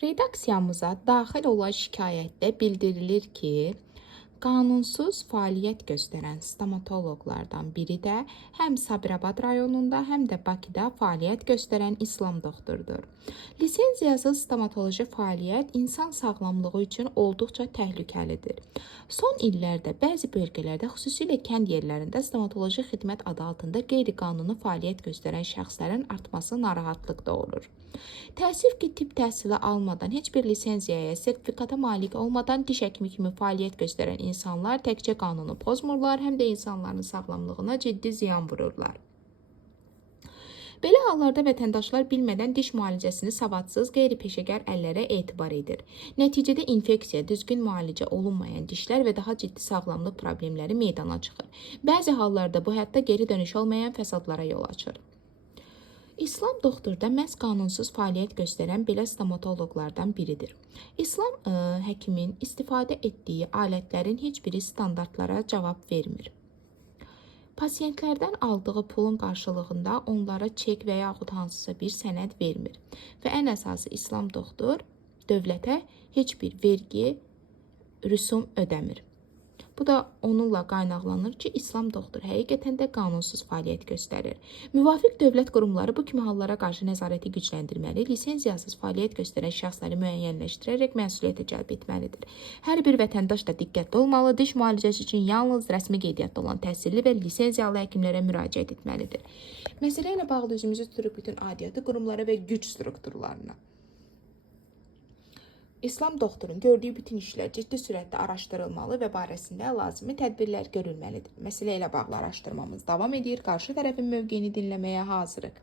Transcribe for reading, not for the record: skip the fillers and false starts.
Redaksiyamıza daxil olan şikayətdə bildirilir ki, qanunsuz fəaliyyət göstərən stomatoloqlardan biri də həm Sabirabad rayonunda, həm də Bakıda fəaliyyət göstərən İslam doktorudur. Lisenziyasız stomatoloji fəaliyyət insan sağlamlığı üçün olduqca təhlükəlidir. Son illərdə bəzi bölgələrdə, xüsusilə kənd yerlərində stomatoloji xidmət adı altında qeyri-qanuni fəaliyyət göstərən şəxslərin artması narahatlıq doğurur. Təəssüf ki, tibb təhsili almadan, heç bir lisenziyaya, sertifikata malik olmadan diş həkimi kimi fəaliyyət göstərən insanlar təkcə qanunu pozmurlar, həm də insanların sağlamlığına ciddi ziyan vururlar. Belə hallarda vətəndaşlar bilmədən diş müalicəsini savadsız, qeyri-peşəkar əllərə etibar edir. Nəticədə infeksiya, düzgün müalicə olunmayan dişlər və daha ciddi sağlamlıq problemləri meydana çıxır. Bəzi hallarda bu hətta geri dönüş olmayan fəsadlara yol açır. İslam doktor da məhz qanunsuz fəaliyyət göstərən belə stomatoloqlardan biridir. İslam həkimin istifadə etdiyi alətlərin heç biri standartlara cavab vermir. Pasiyentlərdən aldığı pulun qarşılığında onlara çek və yaxud hansısa bir sənəd vermir. Və ən əsası İslam doktor dövlətə heç bir vergi, rüsum ödəmir. Bu da onunla qaynaqlanır ki, İslam doktor həqiqətən də qanunsuz fəaliyyət göstərir. Müvafiq dövlət qurumları bu kimi hallara qarşı nəzarəti gücləndirməli, lisenziyasız fəaliyyət göstərən şəxsləri müəyyənləşdirərək məsuliyyətə cəlb etməlidir. Hər bir vətəndaş da diqqətli olmalı, diş müalicəsi üçün yalnız rəsmi qeydiyyatda olan təhsilli və lisenziyalı həkimlərə müraciət etməlidir. Məsələ ilə bağlı üzümüzü tuturuq bütün aidiyyatı qurumlara və güc strukturlarına. İslam doktorun gördüyü bütün işlər ciddi sürətdə araşdırılmalı və barəsində lazımi tədbirlər görülməlidir. Məsələ ilə bağlı araşdırmamız davam edir. Qarşı tərəfin mövqeyini dinləməyə hazırıq.